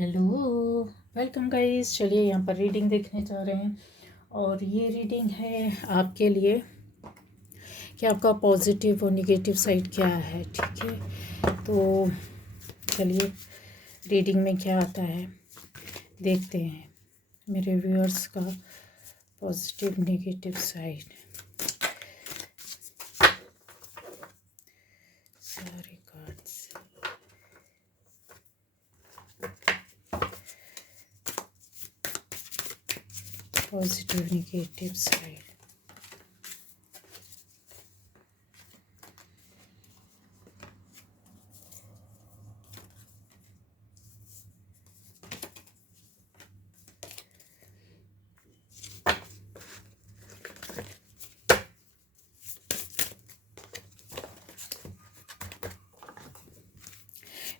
Hello, welcome guys. चलिए यहाँ पर रीडिंग देखने जा रहे हैं और ये रीडिंग है आपके लिए कि आपका पॉजिटिव और निगेटिव साइड क्या है। ठीक है, तो चलिए रीडिंग में क्या आता है देखते हैं मेरे व्यूअर्स का पॉजिटिव निगेटिव साइड। सारे कार्ड्स पॉजिटिव निगेटिव साइड।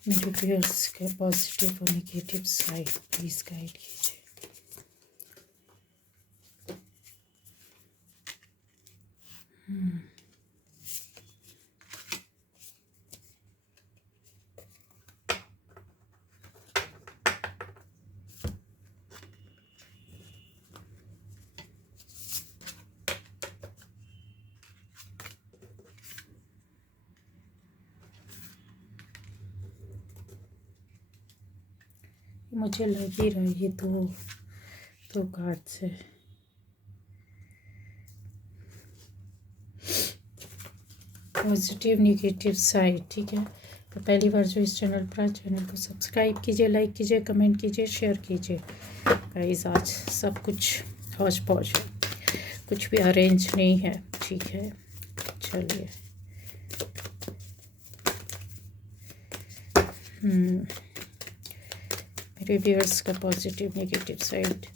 मेरे व्यूअर्स के पॉजिटिव और निगेटिव साइड प्लीज़ गाइड कीजिए। मुझे लग ही रहा है ये दो कार्ड से पॉजिटिव निगेटिव साइड। ठीक है, तो पहली बार जो इस चैनल पर चैनल को सब्सक्राइब कीजिए, लाइक कीजिए, कमेंट कीजिए, शेयर कीजिए। गाइस आज सब कुछ हौच पौच है, कुछ भी अरेंज नहीं है। ठीक है, चलिए मेरे व्यूअर्स का पॉजिटिव नेगेटिव साइड।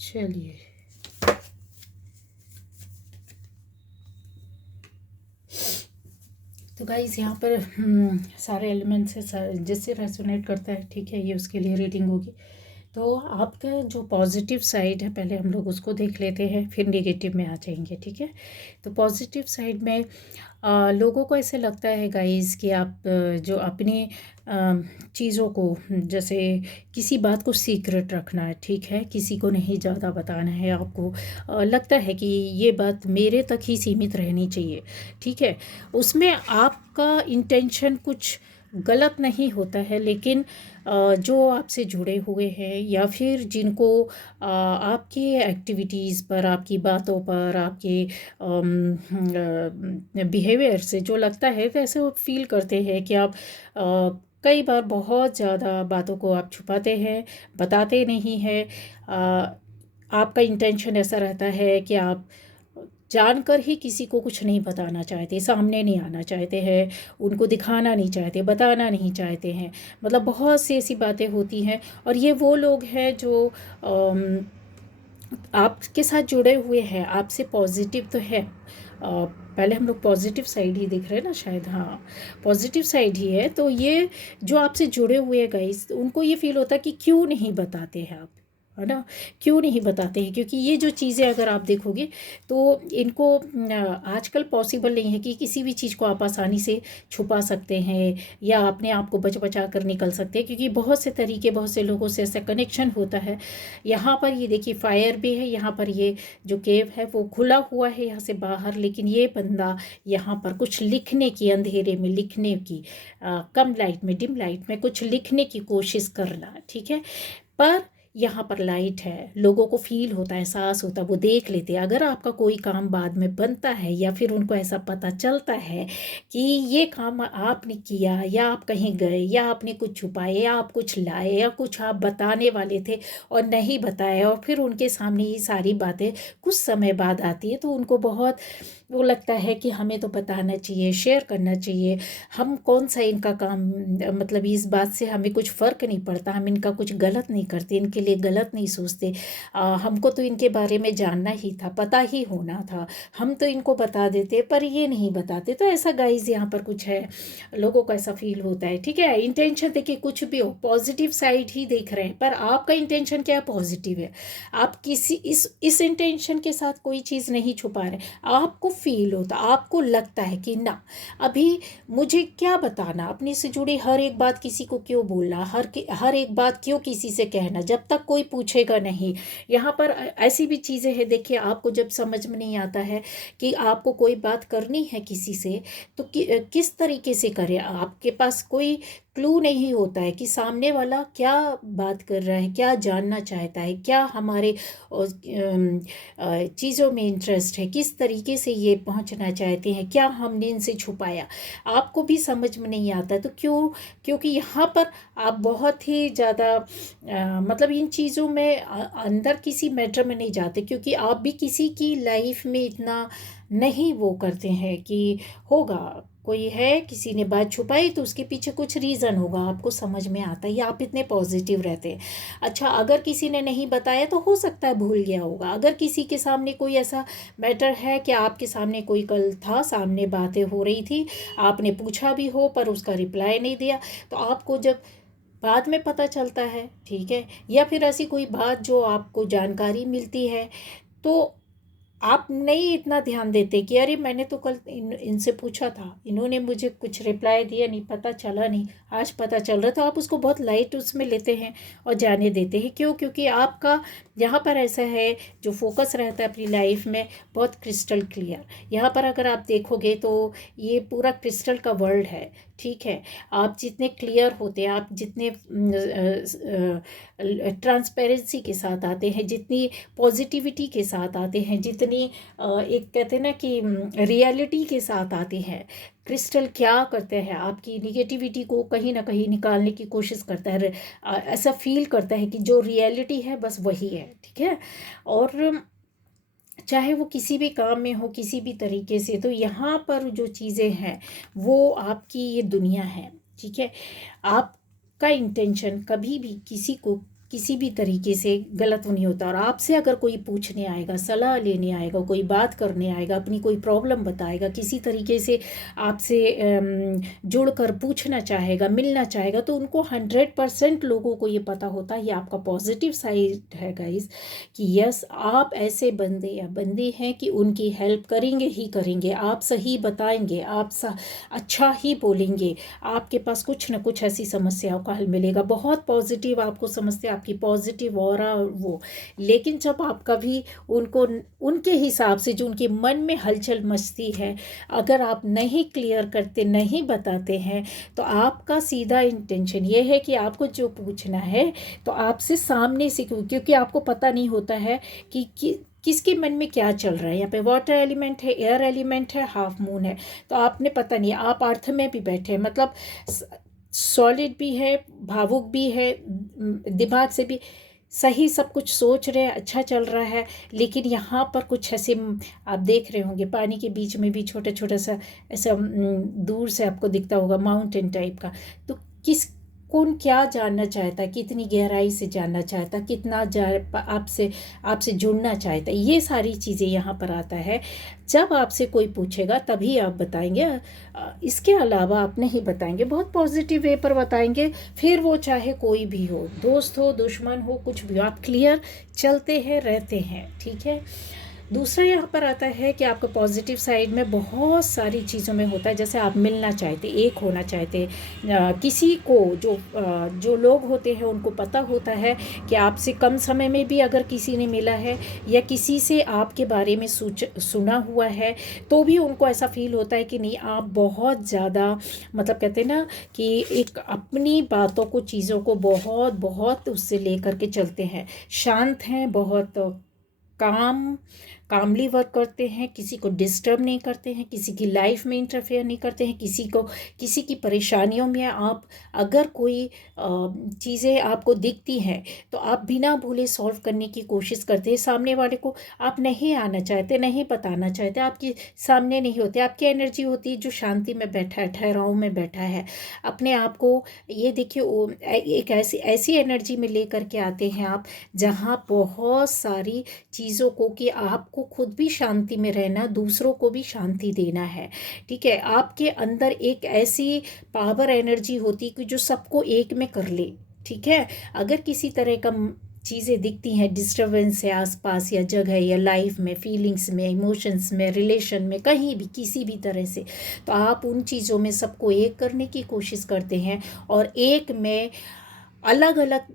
चलिए तो गाइस यहाँ पर सारे एलिमेंट्स से जिससे रेजोनेट करता है, ठीक है, ये उसके लिए रीडिंग होगी। तो आपका जो पॉजिटिव साइड है पहले हम लोग उसको देख लेते हैं, फिर नेगेटिव में आ जाएंगे। ठीक है, तो पॉजिटिव साइड में लोगों को ऐसे लगता है गाइस कि आप जो अपनी चीज़ों को, जैसे किसी बात को सीक्रेट रखना है। ठीक है, किसी को नहीं ज़्यादा बताना है आपको। लगता है कि ये बात मेरे तक ही सीमित रहनी चाहिए। ठीक है, उसमें आपका इंटेंशन कुछ गलत नहीं होता है, लेकिन जो आपसे जुड़े हुए हैं या फिर जिनको आपकी एक्टिविटीज़ पर, आपकी बातों पर, आपके बिहेवियर से जो लगता है वैसे वो फील करते हैं कि आप कई बार बहुत ज़्यादा बातों को आप छुपाते हैं, बताते नहीं हैं। आपका इंटेंशन ऐसा रहता है कि आप जानकर ही किसी को कुछ नहीं बताना चाहते, सामने नहीं आना चाहते हैं, उनको दिखाना नहीं चाहते, बताना नहीं चाहते हैं। मतलब बहुत सी ऐसी बातें होती हैं और ये वो लोग हैं जो आपके साथ जुड़े हुए हैं, आपसे पॉजिटिव तो है। पहले हम लोग पॉजिटिव साइड ही देख रहे हैं ना, शायद। हाँ, पॉजिटिव साइड ही है। तो ये जो आपसे जुड़े हुए हैं गाइस, उनको ये फील होता है कि क्यों नहीं बताते हैं आप, है ना, क्यों नहीं बताते हैं। क्योंकि ये जो चीज़ें अगर आप देखोगे तो इनको आजकल पॉसिबल नहीं है कि किसी भी चीज़ को आप आसानी से छुपा सकते हैं या अपने आप को बच बचा कर निकल सकते हैं, क्योंकि बहुत से तरीके, बहुत से लोगों से ऐसा कनेक्शन होता है। यहाँ पर ये देखिए फायर भी है, यहाँ पर ये जो केव है वो खुला हुआ है यहाँ से बाहर, लेकिन ये बंदा यहाँ पर कुछ लिखने की, अंधेरे में लिखने की, कम लाइट में, डिम लाइट में कुछ लिखने की कोशिश करना। ठीक है, पर यहाँ पर लाइट है, लोगों को फील होता है, एहसास होता है, वो देख लेते हैं। अगर आपका कोई काम बाद में बनता है या फिर उनको ऐसा पता चलता है कि ये काम आपने किया, या आप कहीं गए, या आपने कुछ छुपाए, या आप कुछ लाए, या कुछ आप बताने वाले थे और नहीं बताया, और फिर उनके सामने ये सारी बातें कुछ समय बाद आती है, तो उनको बहुत वो लगता है कि हमें तो बताना चाहिए, शेयर करना चाहिए। हम कौन सा इनका काम, मतलब इस बात से हमें कुछ फ़र्क नहीं पड़ता, हम इनका कुछ गलत नहीं करते, इनके लिए गलत नहीं सोचते। हमको तो इनके बारे में जानना ही था, पता ही होना था, हम तो इनको बता देते पर ये नहीं बताते। तो ऐसा गाइज यहाँ पर कुछ है, लोगों को ऐसा फील होता है। ठीक है, इंटेंशन देखिए कुछ भी हो, पॉजिटिव साइड ही देख रहे हैं, पर आपका इंटेंशन क्या पॉजिटिव है। आप किसी इस इंटेंशन के साथ कोई चीज़ नहीं छुपा रहे, आपको फील होता, आपको लगता है कि ना अभी मुझे क्या बताना, अपने से जुड़ी हर एक बात किसी को क्यों बोलना, हर एक बात क्यों किसी से कहना, जब तक कोई पूछेगा नहीं। यहाँ पर ऐसी भी चीज़ें हैं, देखिए आपको जब समझ में नहीं आता है कि आपको कोई बात करनी है किसी से, तो किस तरीके से करें। आपके पास कोई क्लू नहीं होता है कि सामने वाला क्या बात कर रहा है, क्या जानना चाहता है, क्या हमारे चीज़ों में इंटरेस्ट है, किस तरीके से ये पहुंचना चाहते हैं, क्या हमने इनसे छुपाया, आपको भी समझ में नहीं आता। तो क्योंकि यहाँ पर आप बहुत ही ज़्यादा मतलब इन चीज़ों में अंदर किसी मैटर में नहीं जाते, क्योंकि आप भी किसी की लाइफ में इतना नहीं वो करते हैं कि होगा कोई है, किसी ने बात छुपाई तो उसके पीछे कुछ रीज़न होगा, आपको समझ में आता है, या आप इतने पॉजिटिव रहते हैं। अच्छा, अगर किसी ने नहीं बताया तो हो सकता है भूल गया होगा। अगर किसी के सामने कोई ऐसा मैटर है कि आपके सामने कोई कल था, सामने बातें हो रही थी, आपने पूछा भी हो पर उसका रिप्लाई नहीं दिया, तो आपको जब बाद में पता चलता है, ठीक है, या फिर ऐसी कोई बात जो आपको जानकारी मिलती है, तो आप नहीं इतना ध्यान देते कि अरे मैंने तो कल इनसे पूछा था, इन्होंने मुझे कुछ रिप्लाई दिया नहीं, पता चला नहीं, आज पता चल रहा। तो आप उसको बहुत लाइट उसमें लेते हैं और जाने देते हैं। क्यों? क्योंकि आपका यहाँ पर ऐसा है, जो फोकस रहता है अपनी लाइफ में बहुत क्रिस्टल क्लियर। यहाँ पर अगर आप देखोगे तो ये पूरा क्रिस्टल का वर्ल्ड है, ठीक है। आप जितने क्लियर होते हैं, आप जितने ट्रांसपेरेंसी के साथ आते हैं, जितनी पॉजिटिविटी के साथ आते हैं, जितनी एक कहते हैं ना कि रियलिटी के साथ आते हैं, क्रिस्टल क्या करते हैं, आपकी निगेटिविटी को कहीं ना कहीं निकालने की कोशिश करता है। ऐसा फील करता है कि जो रियलिटी है बस वही है, ठीक है। और चाहे वो किसी भी काम में हो, किसी भी तरीके से, तो यहाँ पर जो चीज़ें हैं वो आपकी ये दुनिया है, ठीक है। आपका इंटेंशन कभी भी किसी को किसी भी तरीके से गलत नहीं होता। और आपसे अगर कोई पूछने आएगा, सलाह लेने आएगा, कोई बात करने आएगा, अपनी कोई प्रॉब्लम बताएगा, किसी तरीके से आपसे जुड़कर पूछना चाहेगा, मिलना चाहेगा, तो उनको 100% लोगों को ये पता होता है, ये आपका पॉजिटिव साइड है गाइस, कि यस आप ऐसे बंदे या बंदी हैं कि उनकी हेल्प करेंगे ही करेंगे, आप सही बताएंगे, आप अच्छा ही बोलेंगे, आपके पास कुछ ना कुछ ऐसी समस्याओं का हल मिलेगा। बहुत पॉजिटिव आपको समझते, आपकी पॉजिटिव ऑरा वो। लेकिन जब आप कभी उनको उनके हिसाब से जो उनके मन में हलचल मचती है, अगर आप नहीं क्लियर करते, नहीं बताते हैं, तो आपका सीधा इंटेंशन ये है कि आपको जो पूछना है तो आपसे सामने से, क्योंकि आपको पता नहीं होता है कि किसके मन में क्या चल रहा है। यहाँ पे वाटर एलिमेंट है, एयर एलिमेंट है, हाफ मून है, तो आपने पता नहीं, आप अर्थ में भी बैठे हैं, मतलब सॉलिड भी है, भावुक भी है, दिमाग से भी सही सब कुछ सोच रहे हैं, अच्छा चल रहा है। लेकिन यहाँ पर कुछ ऐसे आप देख रहे होंगे, पानी के बीच में भी छोटा छोटा सा ऐसा दूर से आपको दिखता होगा माउंटेन टाइप का। तो कौन क्या जानना चाहता है, कितनी गहराई से जानना चाहता है, कितना आपसे जुड़ना चाहता है, ये सारी चीज़ें यहाँ पर आता है। जब आपसे कोई पूछेगा तभी आप बताएंगे, इसके अलावा आप नहीं बताएंगे, बहुत पॉजिटिव वे पर बताएंगे। फिर वो चाहे कोई भी हो, दोस्त हो, दुश्मन हो, कुछ भी हो, आप क्लियर चलते हैं, रहते हैं, ठीक है। दूसरा यहाँ पर आता है कि आपका पॉजिटिव साइड में बहुत सारी चीज़ों में होता है, जैसे आप मिलना चाहते, एक होना चाहते, किसी को जो लोग होते हैं उनको पता होता है कि आपसे कम समय में भी अगर किसी ने मिला है या किसी से आपके बारे में सुना हुआ है, तो भी उनको ऐसा फील होता है कि नहीं आप बहुत ज़्यादा, मतलब कहते हैं ना कि एक अपनी बातों को, चीज़ों को बहुत बहुत उससे लेकर के चलते हैं, शांत हैं, बहुत काम कामली वर्क करते हैं, किसी को डिस्टर्ब नहीं करते हैं, किसी की लाइफ में इंटरफेयर नहीं करते हैं, किसी की परेशानियों में आप अगर कोई चीज़ें आपको दिखती हैं तो आप बिना भूले सॉल्व करने की कोशिश करते हैं। सामने वाले को आप नहीं आना चाहते, नहीं बताना चाहते, आपके सामने नहीं होते, आपकी एनर्जी होती है जो शांति में बैठा है, ठहराव में बैठा है, अपने आप को ये देखिए एक ऐसी ऐसी एनर्जी में लेकर के आते हैं आप, जहाँ बहुत सारी चीज़ों को कि आपको खुद भी शांति में रहना, दूसरों को भी शांति देना है। ठीक है, आपके अंदर एक ऐसी पावर एनर्जी होती कि जो सबको एक में कर ले। ठीक है, अगर किसी तरह का चीज़ें दिखती हैं, डिस्टर्बेंस है आसपास या जगह या लाइफ में, फीलिंग्स में, इमोशंस में, रिलेशन में, कहीं भी किसी भी तरह से, तो आप उन चीज़ों में सबको एक करने की कोशिश करते हैं और एक में अलग अलग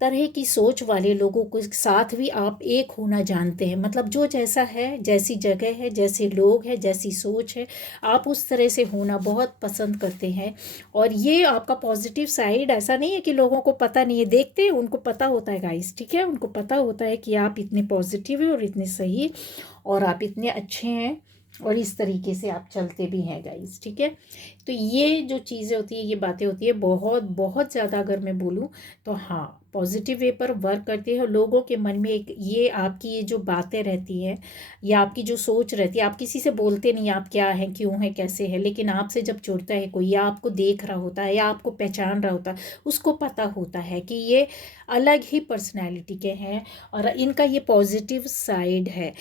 तरह की सोच वाले लोगों के साथ भी आप एक होना जानते हैं। मतलब जो जैसा है, जैसी जगह है, जैसे लोग हैं, जैसी सोच है, आप उस तरह से होना बहुत पसंद करते हैं। और ये आपका पॉजिटिव साइड ऐसा नहीं है कि लोगों को पता नहीं है, देखते हैं, उनको पता होता है गाइस। ठीक है, उनको पता होता है कि आप इतने पॉजिटिव हैं और इतने सही और आप इतने अच्छे हैं और इस तरीके से आप चलते भी हैं गाइस। ठीक है, तो ये जो चीज़ें होती है, ये बातें होती है, बहुत बहुत ज़्यादा अगर मैं बोलूँ तो हाँ, पॉजिटिव वे पर वर्क करती है। लोगों के मन में एक ये आपकी ये जो बातें रहती हैं या आपकी जो सोच रहती है, आप किसी से बोलते नहीं आप क्या हैं, क्यों हैं, कैसे हैं, लेकिन आपसे जब जुड़ता है कोई या आपको देख रहा होता है या आपको पहचान रहा होता है, उसको पता होता है कि ये अलग ही पर्सनैलिटी के हैं और इनका ये पॉजिटिव साइड है।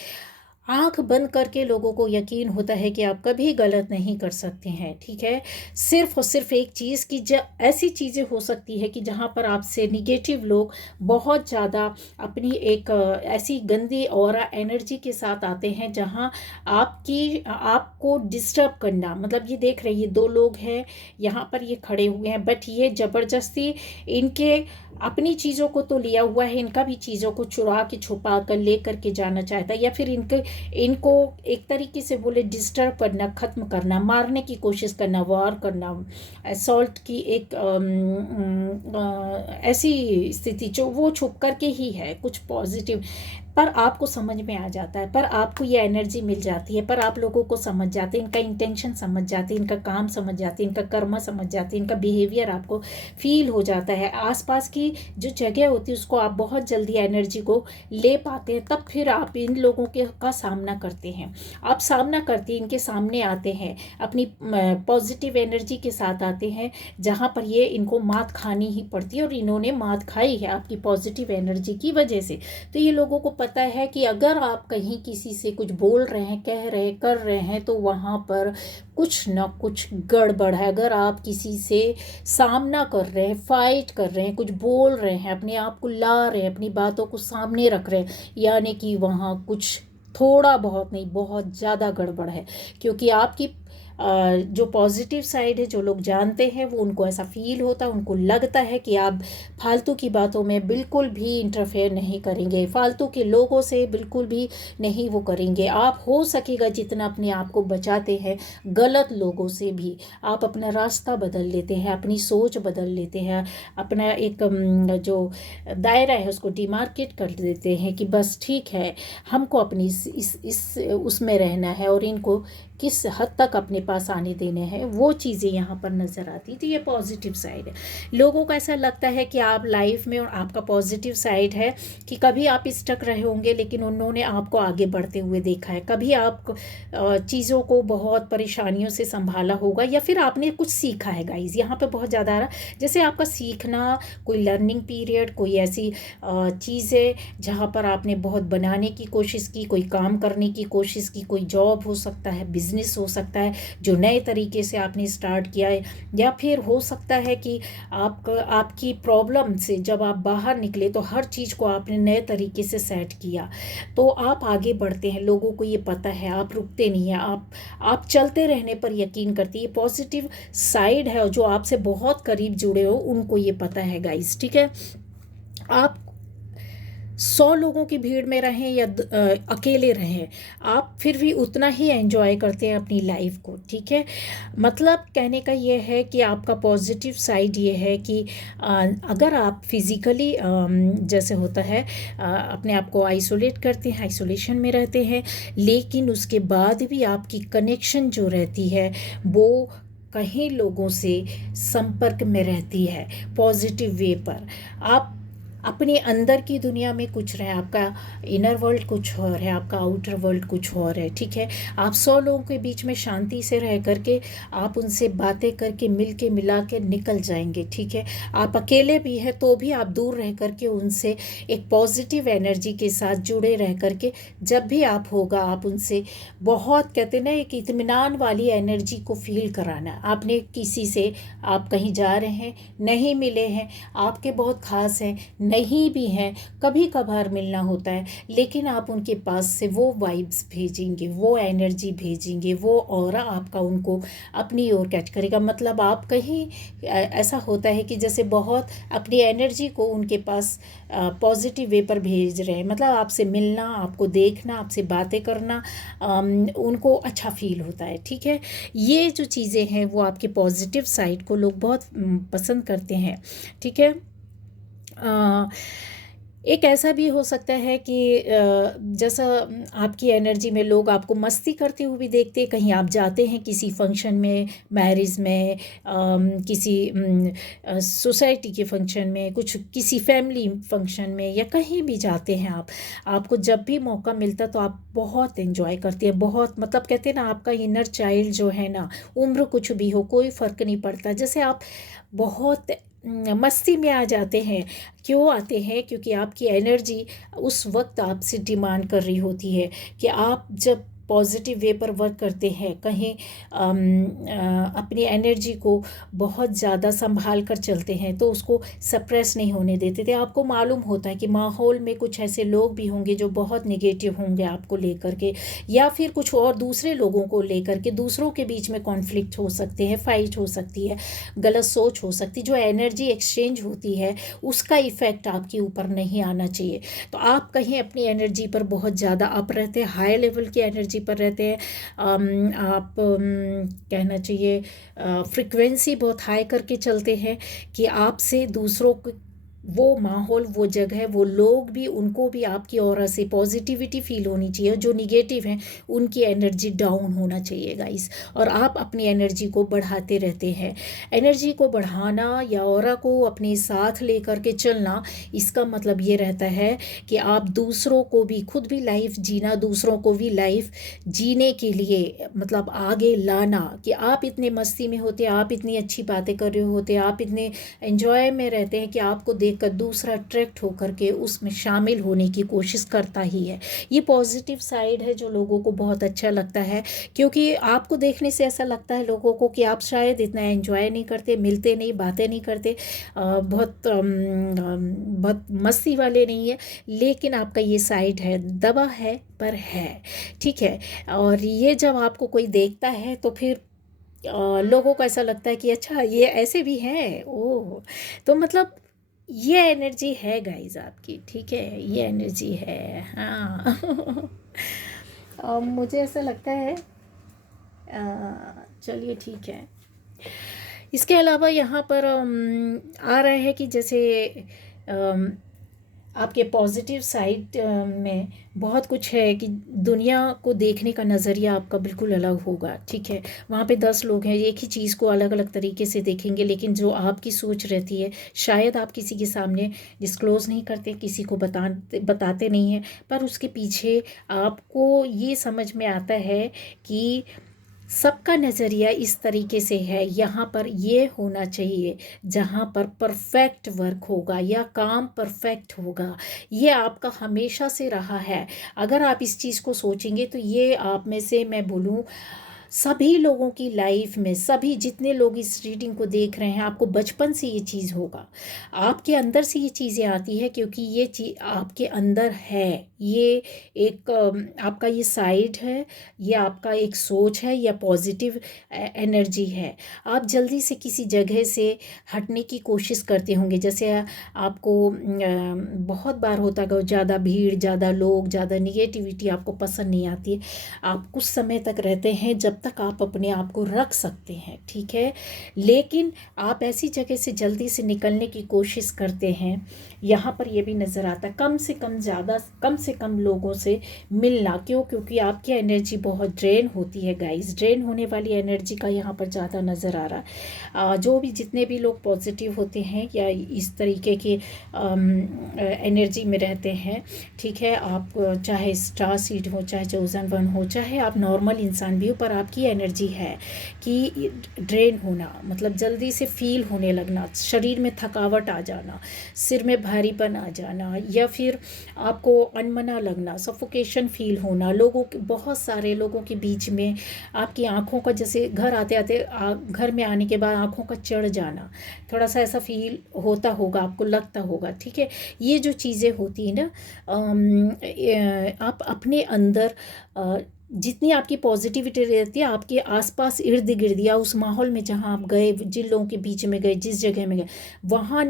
आंख बंद करके लोगों को यकीन होता है कि आप कभी गलत नहीं कर सकते हैं। ठीक है, सिर्फ और सिर्फ एक चीज़ की ऐसी चीज़ें हो सकती है कि जहाँ पर आपसे निगेटिव लोग बहुत ज़्यादा अपनी एक ऐसी गंदी ऑरा एनर्जी के साथ आते हैं जहाँ आपको डिस्टर्ब करना। मतलब ये देख रहे हैं, ये दो लोग हैं यहाँ पर, ये खड़े हुए हैं, बट ये ज़बरदस्ती इनके अपनी चीज़ों को तो लिया हुआ है, इनका भी चीज़ों को चुरा के छुपा कर ले करके जाना चाहता है, या फिर इनको एक तरीके से बोले डिस्टर्ब करना, ख़त्म करना, मारने की कोशिश करना, वार करना, असॉल्ट की एक ऐसी स्थिति जो वो छुप करके ही है कुछ पॉजिटिव। पर आपको समझ में आ जाता है, पर आपको ये एनर्जी मिल जाती है, पर आप लोगों को समझ जाते हैं, इनका इंटेंशन समझ जाते हैं, इनका काम समझ जाते हैं, इनका कर्म समझ जाते हैं, इनका बिहेवियर आपको फील हो जाता है। आसपास की जो जगह होती है उसको आप बहुत जल्दी एनर्जी को ले पाते हैं, तब फिर आप इन लोगों के का सामना करते हैं। आप सामना करते हैं, इनके सामने आते हैं, अपनी पॉजिटिव एनर्जी के साथ आते हैं, जहाँ पर ये इनको मात खानी ही पड़ती है और इन्होंने मात खाई है आपकी पॉजिटिव एनर्जी की वजह से। तो ये लोगों को पता है कि अगर आप कहीं किसी से कुछ बोल रहे हैं, कह रहे हैं, कर रहे हैं, तो वहाँ पर कुछ ना कुछ गड़बड़ है। अगर आप किसी से सामना कर रहे हैं, फाइट कर रहे हैं, कुछ बोल रहे हैं, अपने आप को ला रहे हैं, अपनी बातों को सामने रख रहे हैं, यानी कि वहाँ कुछ थोड़ा बहुत नहीं, बहुत ज़्यादा गड़बड़ है। क्योंकि आपकी जो पॉजिटिव साइड है, जो लोग जानते हैं, वो उनको ऐसा फील होता है, उनको लगता है कि आप फालतू की बातों में बिल्कुल भी इंटरफेयर नहीं करेंगे, फालतू के लोगों से बिल्कुल भी नहीं वो करेंगे। आप हो सकेगा जितना अपने आप को बचाते हैं गलत लोगों से भी, आप अपना रास्ता बदल लेते हैं, अपनी सोच बदल लेते हैं, अपना एक जो दायरा है उसको डिमार्केट कर देते हैं कि बस ठीक है, हमको अपनी इस उसमें रहना है और इनको किस हद तक अपने पास आने देने हैं, वो चीज़ें यहाँ पर नज़र आती। तो ये पॉजिटिव साइड है। लोगों को ऐसा लगता है कि आप लाइफ में, और आपका पॉजिटिव साइड है कि कभी आप स्टक रहे होंगे लेकिन उन्होंने आपको आगे बढ़ते हुए देखा है, कभी आप चीज़ों को बहुत परेशानियों से संभाला होगा, या फिर आपने कुछ सीखा है गाइज। यहाँ पे बहुत ज़्यादा आ रहा, जैसे आपका सीखना, कोई लर्निंग पीरियड, कोई ऐसी चीज़ें जहाँ पर आपने बहुत बनाने की कोशिश की, कोई काम करने की कोशिश की, कोई जॉब हो सकता है, बिजनेस हो सकता है जो नए तरीके से आपने स्टार्ट किया है, या फिर हो सकता है कि आपकी प्रॉब्लम से जब आप बाहर निकले तो हर चीज़ को आपने नए तरीके से सेट किया, तो आप आगे बढ़ते हैं। लोगों को ये पता है, आप रुकते नहीं हैं, आप चलते रहने पर यकीन करते हैं। ये पॉजिटिव साइड है, जो आपसे बहुत करीब जुड़े हो उनको ये पता है गाइस। ठीक है, आप 100 लोगों की भीड़ में रहें या अकेले रहें, आप फिर भी उतना ही एंजॉय करते हैं अपनी लाइफ को। ठीक है, मतलब कहने का ये है कि आपका पॉजिटिव साइड ये है कि अ, अगर आप फिज़िकली जैसे होता है अपने आप को आइसोलेट करते हैं, आइसोलेशन में रहते हैं, लेकिन उसके बाद भी आपकी कनेक्शन जो रहती है वो कहीं लोगों से संपर्क में रहती है पॉजिटिव वे पर। आप अपने अंदर की दुनिया में कुछ रहे, आपका इनर वर्ल्ड कुछ और है, आपका आउटर वर्ल्ड कुछ और है। ठीक है, आप 100 लोगों के बीच में शांति से रह करके आप उनसे बातें करके मिल के मिला के निकल जाएंगे। ठीक है, आप अकेले भी हैं तो भी आप दूर रह करके उनसे एक पॉजिटिव एनर्जी के साथ जुड़े रह करके जब भी आप होगा आप उनसे बहुत कहते ना एक इत्मीनान वाली एनर्जी को फील कराना। आपने किसी से, आप कहीं जा रहे हैं, नहीं मिले हैं, आपके बहुत खास हैं, नहीं भी हैं, कभी कभार मिलना होता है, लेकिन आप उनके पास से वो वाइब्स भेजेंगे, वो एनर्जी भेजेंगे, वो ऑरा आपका उनको अपनी ओर कैच करेगा। मतलब आप कहीं ऐसा होता है कि जैसे बहुत अपनी एनर्जी को उनके पास पॉजिटिव वे पर भेज रहे हैं। मतलब आपसे मिलना, आपको देखना, आपसे बातें करना उनको अच्छा फील होता है। ठीक है, ये जो चीज़ें हैं वो आपके पॉजिटिव साइड को लोग बहुत पसंद करते हैं। ठीक है, अ, एक ऐसा भी हो सकता है कि जैसा आपकी एनर्जी में लोग आपको मस्ती करते हुए भी देखते हैं, कहीं आप जाते हैं किसी फंक्शन में, मैरिज में, किसी सोसाइटी के फंक्शन में, कुछ किसी फैमिली फंक्शन में, या कहीं भी जाते हैं आप, आपको जब भी मौका मिलता तो आप बहुत एंजॉय करते हैं, बहुत मतलब कहते हैं ना आपका इनर चाइल्ड जो है ना, उम्र कुछ भी हो कोई फ़र्क नहीं पड़ता, जैसे आप बहुत मस्ती में आ जाते हैं। क्यों आते हैं? क्योंकि आपकी एनर्जी उस वक्त आपसे डिमांड कर रही होती है कि आप जब पॉजिटिव वे पर वर्क करते हैं, कहीं अपनी एनर्जी को बहुत ज़्यादा संभाल कर चलते हैं तो उसको सप्रेस नहीं होने देते थे। आपको मालूम होता है कि माहौल में कुछ ऐसे लोग भी होंगे जो बहुत नेगेटिव होंगे आपको लेकर के, या फिर कुछ और दूसरे लोगों को लेकर के, दूसरों के बीच में कॉन्फ्लिक्ट हो सकते हैं, फाइट हो सकती है, गलत सोच हो सकती है। जो एनर्जी एक्सचेंज होती है उसका इफ़ेक्ट आपके ऊपर नहीं आना चाहिए। तो आप कहीं अपनी एनर्जी पर बहुत ज़्यादा अप रहते हैं, हाई लेवल की एनर्जी पर रहते हैं। आप कहना चाहिए फ्रिक्वेंसी बहुत हाई करके चलते हैं कि आपसे दूसरों को वो माहौल, वो जगह, वो लोग भी, उनको भी आपकी ऑरा से पॉजिटिविटी फील होनी चाहिए। जो निगेटिव हैं उनकी एनर्जी डाउन होना चाहिए गाइस, और आप अपनी एनर्जी को बढ़ाते रहते हैं। एनर्जी को बढ़ाना या ऑरा को अपने साथ लेकर के चलना, इसका मतलब ये रहता है कि आप दूसरों को भी, खुद भी लाइफ जीना, दूसरों को भी लाइफ जीने के लिए मतलब आगे लाना, कि आप इतने मस्ती में होते, आप इतनी अच्छी बातें कर रहे होते, आप इतने एंजॉय में रहते हैं कि आपको देखकर दूसरा अट्रैक्ट होकर के उसमें शामिल होने की कोशिश करता ही है। ये पॉजिटिव साइड है जो लोगों को बहुत अच्छा लगता है, क्योंकि आपको देखने से ऐसा लगता है लोगों को कि आप शायद इतना एंजॉय नहीं करते, मिलते नहीं, बातें नहीं करते, बहुत मस्ती वाले नहीं है, लेकिन आपका ये साइड है, दबा है पर है। ठीक है, और ये जब आपको कोई देखता है तो फिर लोगों को ऐसा लगता है कि अच्छा ये ऐसे भी हैं, ओह, तो मतलब ये एनर्जी है गाइस आपकी। ठीक है, ये एनर्जी है, हाँ। मुझे ऐसा लगता है, चलिए ठीक है। इसके अलावा यहाँ पर आ रहा है कि जैसे अम, आपके पॉजिटिव साइड में बहुत कुछ है कि दुनिया को देखने का नज़रिया आपका बिल्कुल अलग होगा। ठीक है, वहाँ पे 10 लोग हैं, एक ही चीज़ को अलग अलग तरीके से देखेंगे, लेकिन जो आपकी सोच रहती है शायद आप किसी के सामने डिस्क्लोज़ नहीं करते, किसी को बताते नहीं हैं, पर उसके पीछे आपको ये समझ में आता है कि सबका नज़रिया इस तरीके से है, यहाँ पर ये होना चाहिए जहाँ पर परफेक्ट वर्क होगा या काम परफेक्ट होगा। ये आपका हमेशा से रहा है। अगर आप इस चीज़ को सोचेंगे तो ये आप में से, मैं बोलूँ, सभी लोगों की लाइफ में, सभी जितने लोग इस रीडिंग को देख रहे हैं, आपको बचपन से ये चीज़ होगा, आपके अंदर से ये चीज़ें आती है, क्योंकि ये चीज़ आपके अंदर है। ये एक आपका ये साइड है, ये आपका एक सोच है, या पॉजिटिव एनर्जी है। आप जल्दी से किसी जगह से हटने की कोशिश करते होंगे, जैसे आपको बहुत बार होता है, ज़्यादा भीड़, ज़्यादा लोग, ज़्यादा निगेटिविटी आपको पसंद नहीं आती है। आप कुछ समय तक रहते हैं जब तक आप अपने आप को रख सकते हैं, ठीक है, लेकिन आप ऐसी जगह से जल्दी से निकलने की कोशिश करते हैं। यहाँ पर ये भी नज़र आता है, कम से कम, ज़्यादा कम से कम लोगों से मिलना। क्यों? क्योंकि आपकी एनर्जी बहुत ड्रेन होती है गाइस, ड्रेन होने वाली एनर्जी का यहाँ पर ज़्यादा नज़र आ रहा है। जो भी जितने भी लोग पॉजिटिव होते हैं या इस तरीके के एनर्जी में रहते हैं, ठीक है, आप चाहे स्टार सीड हो, चाहे चोजन वन हो, चाहे आप नॉर्मल इंसान भी हो, पर आपकी एनर्जी है कि ड्रेन होना, मतलब जल्दी से फील होने लगना, शरीर में थकावट आ जाना, सिर में भारीपन आ जाना, या फिर आपको अनमना लगना, सफोकेशन फील होना, लोगों के, बहुत सारे लोगों के बीच में आपकी आँखों का, जैसे घर आते आते घर में आने के बाद आँखों का चढ़ जाना, थोड़ा सा ऐसा फील होता होगा, आपको लगता होगा, ठीक है। ये जो चीज़ें होती हैं ना, आप अपने अंदर जितनी आपकी पॉजिटिविटी रहती है, आपके आसपास इर्द गिर्द या उस माहौल में जहाँ आप गए, जिन लोगों के बीच में गए, जिस जगह में गए, वहाँ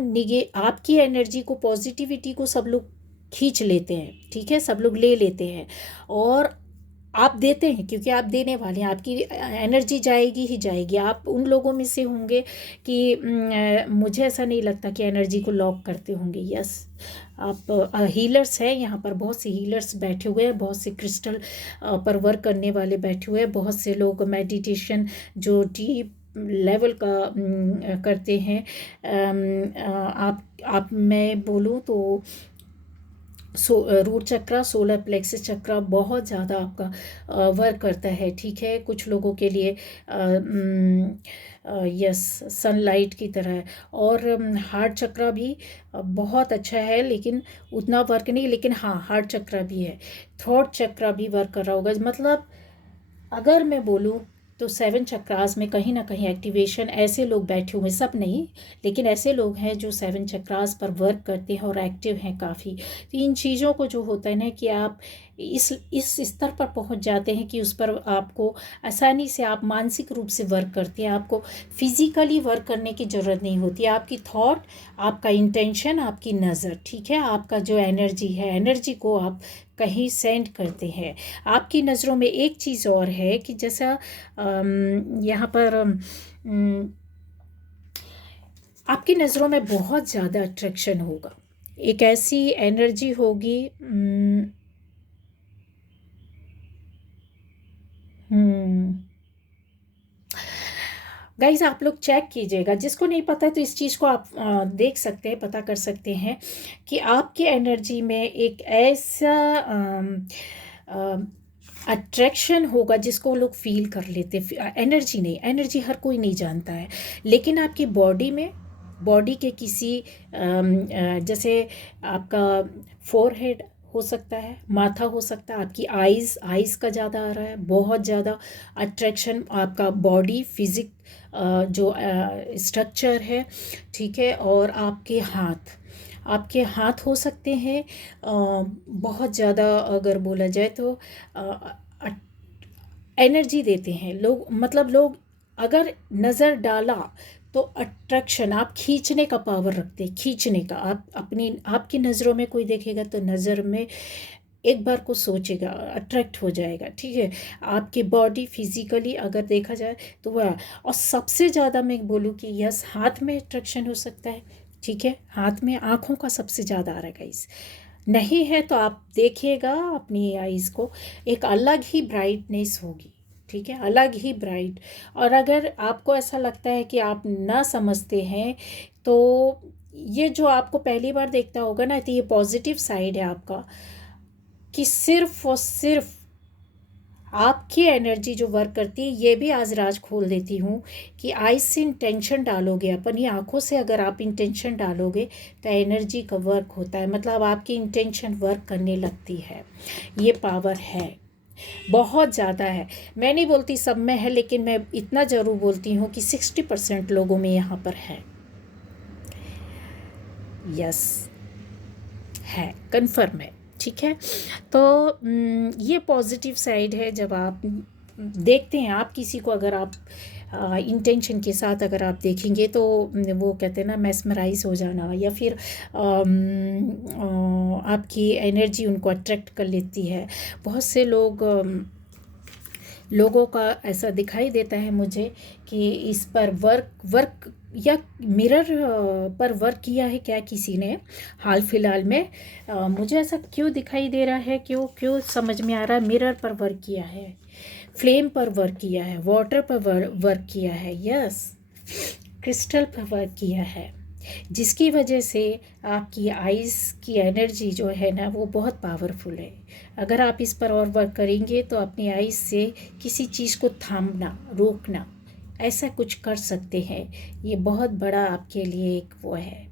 आपकी एनर्जी को, पॉजिटिविटी को सब लोग खींच लेते हैं, ठीक है, सब लोग ले लेते हैं, और आप देते हैं, क्योंकि आप देने वाले हैं, आपकी एनर्जी जाएगी ही जाएगी। आप उन लोगों में से होंगे कि मुझे ऐसा नहीं लगता कि एनर्जी को लॉक करते होंगे। यस, आप हीलर्स हैं, यहाँ पर बहुत से हीलर्स बैठे हुए हैं, बहुत से क्रिस्टल पर वर्क करने वाले बैठे हुए हैं, बहुत से लोग मेडिटेशन जो डीप लेवल का करते हैं। आप मैं बोलूँ तो रूट चक्रा, सोलर प्लेक्सस चक्रा बहुत ज़्यादा आपका वर्क करता है, ठीक है, कुछ लोगों के लिए यस, सनलाइट की तरह है। और हार्ट चक्रा भी बहुत अच्छा है, लेकिन उतना वर्क नहीं, लेकिन हाँ, हार्ट चक्रा भी है, थ्रोट चक्रा भी वर्क कर रहा होगा। मतलब अगर मैं बोलूँ तो 7 चक्रास में कहीं ना कहीं एक्टिवेशन, ऐसे लोग बैठे हुए, सब नहीं, लेकिन ऐसे लोग हैं जो 7 चक्रास पर वर्क करते हैं और एक्टिव हैं काफ़ी। तो इन चीज़ों को जो होता है ना, कि आप इस स्तर पर पहुंच जाते हैं कि उस पर आपको आसानी से, आप मानसिक रूप से वर्क करते हैं, आपको फिजिकली वर्क करने की ज़रूरत नहीं होती। आपकी थॉट, आपका इंटेंशन, आपकी नज़र, ठीक है, आपका जो एनर्जी है, एनर्जी को आप कहीं सेंड करते हैं। आपकी नज़रों में एक चीज़ और है कि जैसा यहाँ पर आपकी नज़रों में बहुत ज़्यादा अट्रैक्शन होगा, एक ऐसी एनर्जी होगी। गाइज, आप लोग चेक कीजिएगा, जिसको नहीं पता है तो इस चीज़ को आप देख सकते हैं, पता कर सकते हैं कि आपकी एनर्जी में एक ऐसा अट्रैक्शन होगा जिसको लोग फील कर लेते हैं। एनर्जी नहीं, एनर्जी हर कोई नहीं जानता है, लेकिन आपकी बॉडी में, बॉडी के किसी जैसे आपका फोरहेड हो सकता है, माथा हो सकता है, आपकी आइज़ का ज़्यादा आ रहा है, बहुत ज़्यादा अट्रैक्शन, आपका बॉडी फिजिक जो स्ट्रक्चर है, ठीक है, और आपके हाथ हो सकते हैं बहुत ज़्यादा, अगर बोला जाए तो एनर्जी देते हैं लोग, मतलब लोग अगर नज़र डाला तो अट्रैक्शन, आप खींचने का पावर रखते हैं, खींचने का। आप आपकी नज़रों में कोई देखेगा तो नज़र में एक बार को सोचेगा, अट्रैक्ट हो जाएगा, ठीक है। आपकी बॉडी फिजिकली अगर देखा जाए तो वह, और सबसे ज़्यादा मैं बोलूँ कि यस, हाथ में अट्रैक्शन हो सकता है, ठीक है, हाथ में, आँखों का सबसे ज़्यादा आ रहा है गाइस। नहीं है तो आप देखिएगा अपनी आइज़ को, एक अलग ही ब्राइटनेस होगी, ठीक है, अलग ही ब्राइट। और अगर आपको ऐसा लगता है कि आप ना समझते हैं, तो ये जो आपको पहली बार देखता होगा ना, तो ये पॉजिटिव साइड है आपका, कि सिर्फ और सिर्फ आपकी एनर्जी जो वर्क करती है। ये भी आज राज खोल देती हूँ कि आइज से इंटेंशन डालोगे, अपनी आँखों से अगर आप इंटेंशन डालोगे तो एनर्जी का वर्क होता है, मतलब आपकी इंटेंशन वर्क करने लगती है। ये पावर है, बहुत ज़्यादा है। मैं नहीं बोलती सब में है, लेकिन मैं इतना ज़रूर बोलती हूँ कि 60% लोगों में यहाँ पर है। यस, है, कन्फर्म है। ठीक है, तो ये पॉजिटिव साइड है। जब आप देखते हैं, आप किसी को अगर आप इंटेंशन के साथ अगर आप देखेंगे तो वो कहते हैं ना मैस्मराइज हो जाना, या फिर आपकी एनर्जी उनको अट्रैक्ट कर लेती है। बहुत से लोगों का ऐसा दिखाई देता है मुझे कि इस पर वर्क या मिरर पर वर्क किया है क्या किसी ने हाल फिलहाल में। मुझे ऐसा क्यों दिखाई दे रहा है, क्यों क्यों समझ में आ रहा है, मिरर पर वर्क किया है, फ्लेम पर वर्क किया है, वाटर पर वर्क किया है, यस, क्रिस्टल पर वर्क किया है, जिसकी वजह से आपकी आइज़ की एनर्जी जो है ना वो बहुत पावरफुल है। अगर आप इस पर और वर्क करेंगे तो अपनी आइज़ से किसी चीज़ को थामना, रोकना, ऐसा कुछ कर सकते हैं। ये बहुत बड़ा आपके लिए एक वो है।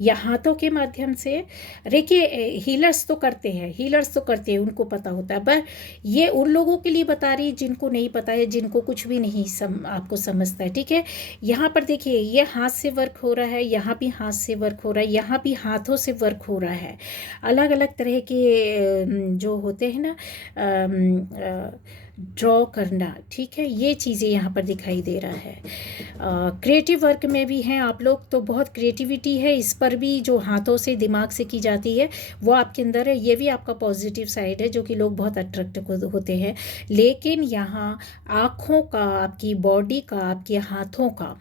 या हाथों के माध्यम से, देखिए हीलर्स तो करते हैं, उनको पता होता है। पर ये उन लोगों के लिए बता रही जिनको नहीं पता है, जिनको कुछ भी नहीं आपको समझता है। ठीक है, यहाँ पर देखिए ये हाथ से वर्क हो रहा है, यहाँ भी हाथ से वर्क हो रहा है, यहाँ भी हाथों से वर्क हो रहा है। अलग अलग तरह के जो होते हैं ना ड्रॉ करना, ठीक है, ये चीज़ें यहाँ पर दिखाई दे रहा है। क्रिएटिव वर्क में भी हैं आप लोग, तो बहुत क्रिएटिविटी है इस पर भी, जो हाथों से दिमाग से की जाती है वो आपके अंदर है। ये भी आपका पॉजिटिव साइड है, जो कि लोग बहुत अट्रैक्टिव होते हैं। लेकिन यहाँ आँखों का, आपकी बॉडी का, आपके हाथों का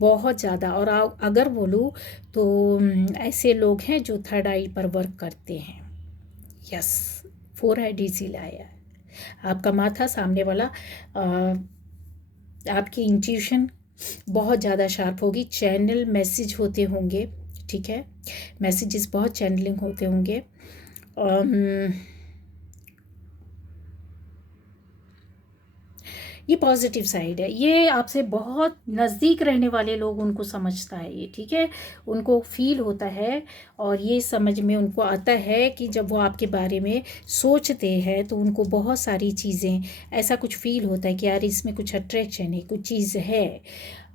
बहुत ज़्यादा, और अगर बोलूँ तो ऐसे लोग हैं जो थर्ड आई पर वर्क करते हैं। यस, 4 हेड इसीलिए आया है। आपका माथा सामने वाला, आपकी इंट्यूशन बहुत ज़्यादा शार्प होगी, चैनल मैसेज होते होंगे। ठीक है, मैसेजेस बहुत चैनलिंग होते होंगे। ये पॉजिटिव साइड है। ये आपसे बहुत नज़दीक रहने वाले लोग, उनको समझता है ये। ठीक है, उनको फील होता है और ये समझ में उनको आता है कि जब वो आपके बारे में सोचते हैं तो उनको बहुत सारी चीज़ें ऐसा कुछ फील होता है कि यार इसमें कुछ अट्रैक्शन है, कुछ चीज़ है।